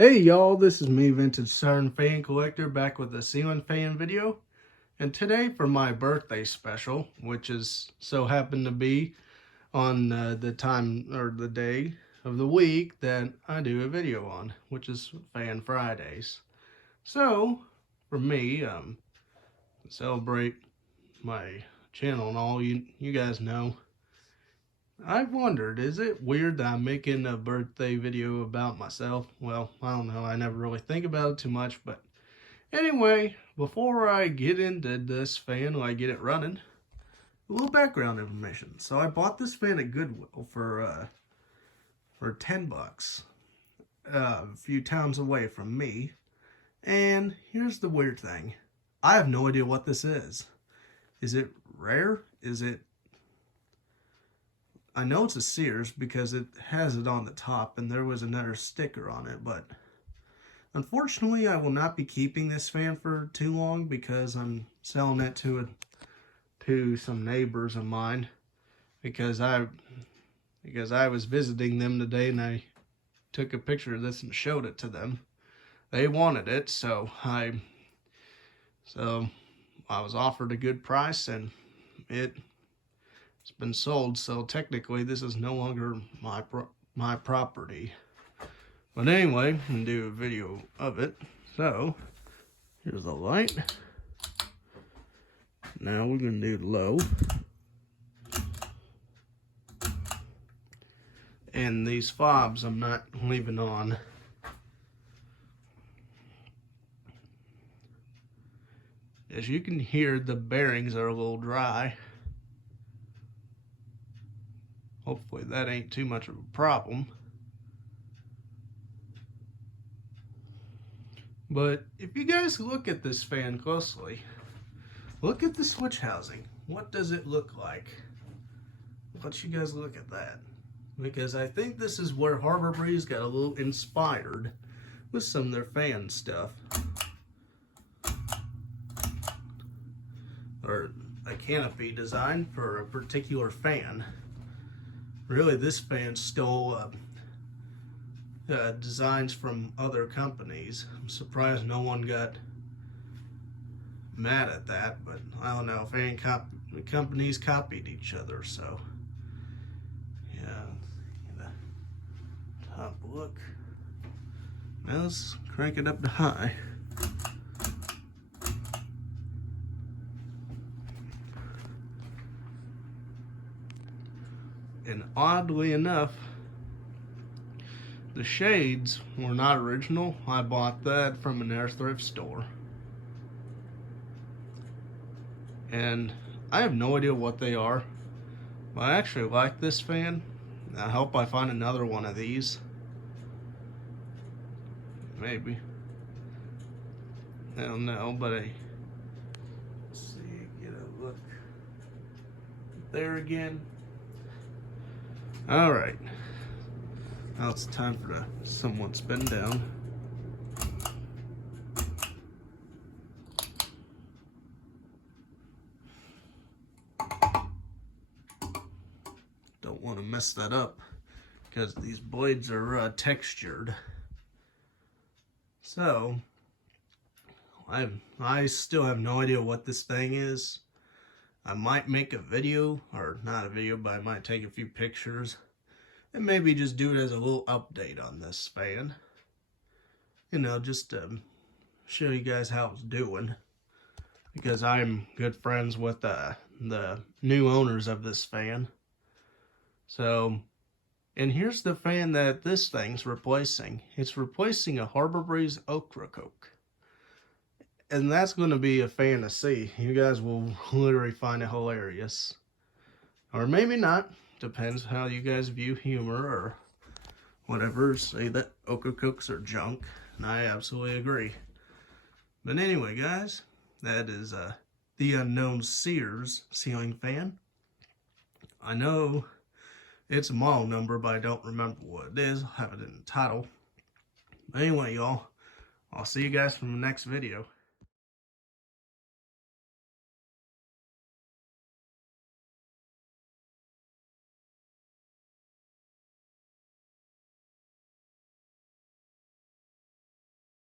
Hey y'all, this is me, Vintage Ceiling Fan Collector, back with a ceiling fan video. And today for my birthday special, which is so happened to be on the time or the day of the week that I do a video on, which is Fan Fridays. So for me, to celebrate my channel and all, you guys know, I've wondered, is it weird that I'm making a birthday video about myself? Well, I don't know. I never really think about it too much. But anyway, before I get into this fan, I get it running, a little background information. So I bought this fan at Goodwill for 10 bucks, a few towns away from me. And here's the weird thing. I have no idea what this is. Is it rare? I know it's a Sears because it has it on the top and there was another sticker on it, but unfortunately I will not be keeping this fan for too long because I'm selling it to some neighbors of mine because I was visiting them today and I took a picture of this and showed it to them. They wanted it, so I was offered a good price and it's been sold, so technically this is no longer my property. But anyway, I'm gonna do a video of it. So here's the light. Now we're gonna do low. And these fobs I'm not leaving on. As you can hear, the bearings are a little dry. Hopefully that ain't too much of a problem. But if you guys look at this fan closely, look at the switch housing. What does it look like? I'll let you guys look at that. Because I think this is where Harbor Breeze got a little inspired with some of their fan stuff. Or a canopy design for a particular fan. Really, this fan stole designs from other companies. I'm surprised no one got mad at that, but I don't know. Fan companies copied each other, so yeah. The top look. Now let's crank it up to high. And oddly enough, the shades were not original. I bought that from an air thrift store. And I have no idea what they are. But I actually like this fan. I hope I find another one of these. Maybe. I don't know, but let's see, get a look there again. All right, now it's time for the somewhat spin down. Don't want to mess that up because these blades are textured. So, I still have no idea what this thing is. I might make a video, or not a video, but I might take a few pictures and maybe just do it as a little update on this fan. You know, just to show you guys how it's doing. Because I'm good friends with the new owners of this fan. So, and here's the fan that this thing's replacing. It's replacing a Harbor Breeze Ocracoke. And that's going to be a fan to see. You guys will literally find it hilarious. Or maybe not. Depends how you guys view humor or whatever. Say that Ocracokes are junk. And I absolutely agree. But anyway, guys. That is the unknown Sears ceiling fan. I know it's a model number, but I don't remember what it is. I'll have it in the title. But anyway, y'all. I'll see you guys from the next video.